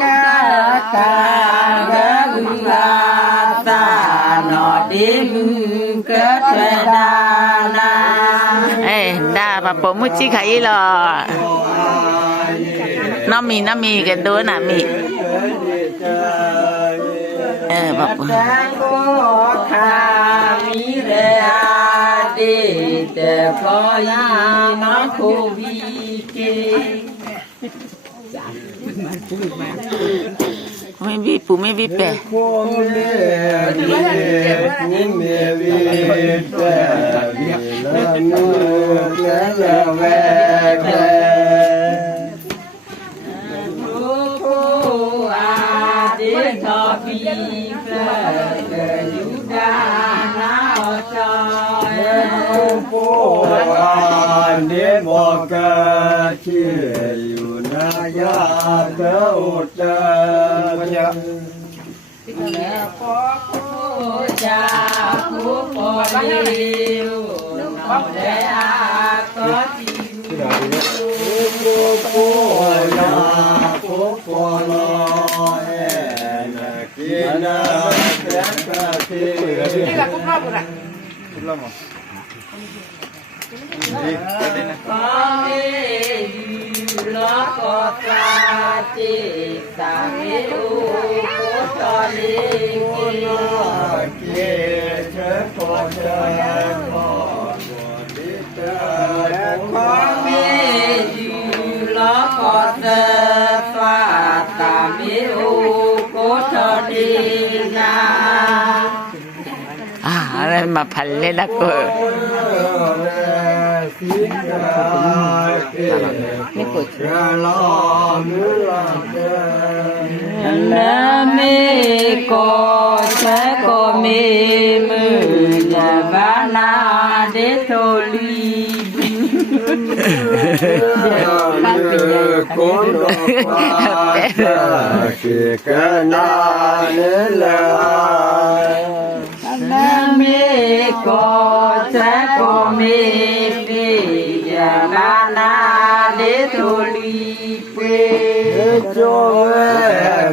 กากากะบุลาตาโนดิมกะเทดานาดาปะปมุจิไข่หรอน้ำมีกันดูน่ะมีปะปะโกคามิเรอาดิเตพอยานาโควิเกไม่วิปูไม่วิเปะเดบอกะเชยุนายาเดอุตะพอคูจาคูปอลิวน้องเดอาก็จิคูปูยาคูปอลอยนะกินาเตกะตินี่ละคูปลาบุระคูปลาหมอขอให้อยู่รอก็ตาจิตตามิอุปตอลิกิเชโกเชโกดิเตขอให้อยู่รอก็ตาฟาตามิอุปตอลินาอะไรมาพันเลยนะกูไม่กดลอมือละเมโกเชโกเมมือจะบานาเดโทลีคนเกกันนาเนลาเมโกเชโกเมปิยานานาเดโทลีเปโจ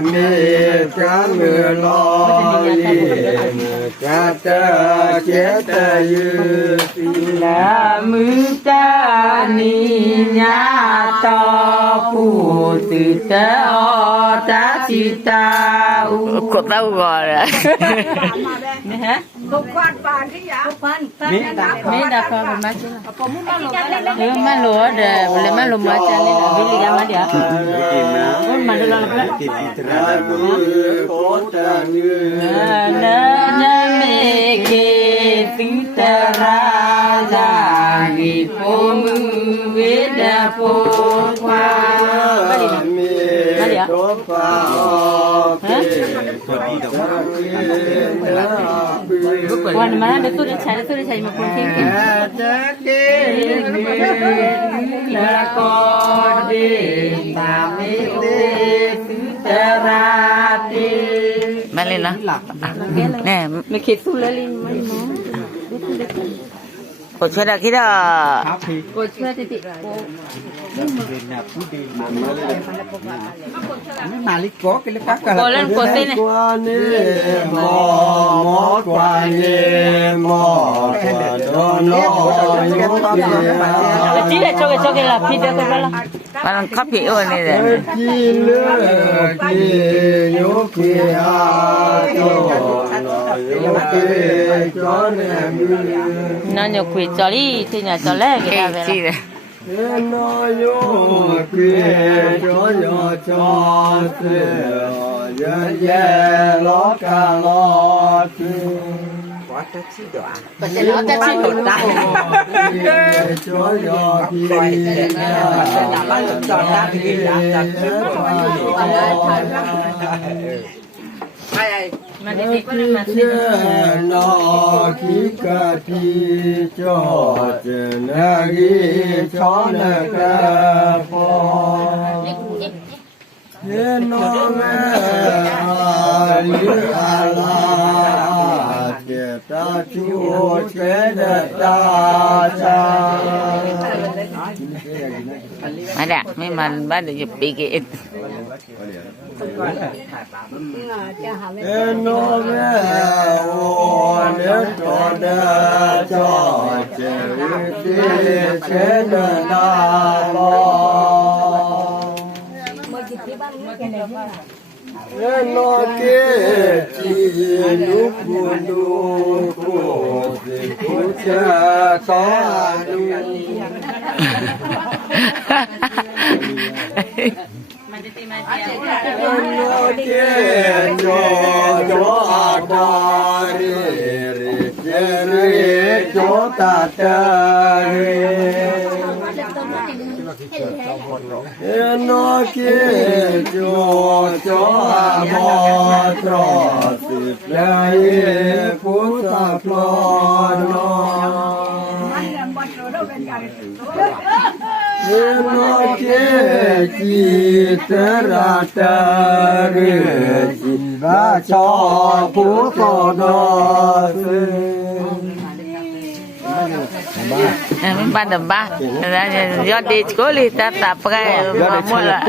เมกะเมลอยกะตะเจตยุตินามุตานิญาตอปุติตะอตาจิตาอุกดเต้าก่อนเลยนะฮะทุกวันปานที่ยามีดาพอมาชิมาโลเดboleh malu macam ni lah beli gambar dia pun malu lah na na me ke titara jagi pomu veda potwa beli Wan mana tu dah cari makan tinggi. Lakode tamite terati. Mana lah? Nih, mikir sulalin mana? Kau cakap kita. Kau cakap titik. Malik kok kita kakak. Kolan kote ni. Mo kuani mo dono. Cila coke lah pita tu bala. Malang kopi oh ni dah. Cila yoki ato. Yoki jone. Nanya kuih cari, tiada cari kita bela. No yo que yo yo se ya ya lo ca lo tu quá ta chi đồ à có thể nó ta chi đồ ta yo yo ki na ba lo cho ta ki ya ta chi ai mà đi mà đi nó khí ca thi cho chân gi cho na ca phò thế nó nghe a la che ta chúa che ta cha Ada, memang ada je pikir. โนเมโอเนโตเดจอเจริติเชนนาบอโนเกจิลุกุนุกุสิกุชะตาดุโนเกโยโยอาดาริริเจริโยตาตาริโนเกโยโยอาโมตรสิเลพุทธพลโนโนเกจิตระตะเรจิบาชอพุทโธโนสิ Mình ban đầm ba, do đi school thì ta tập cái mà mua là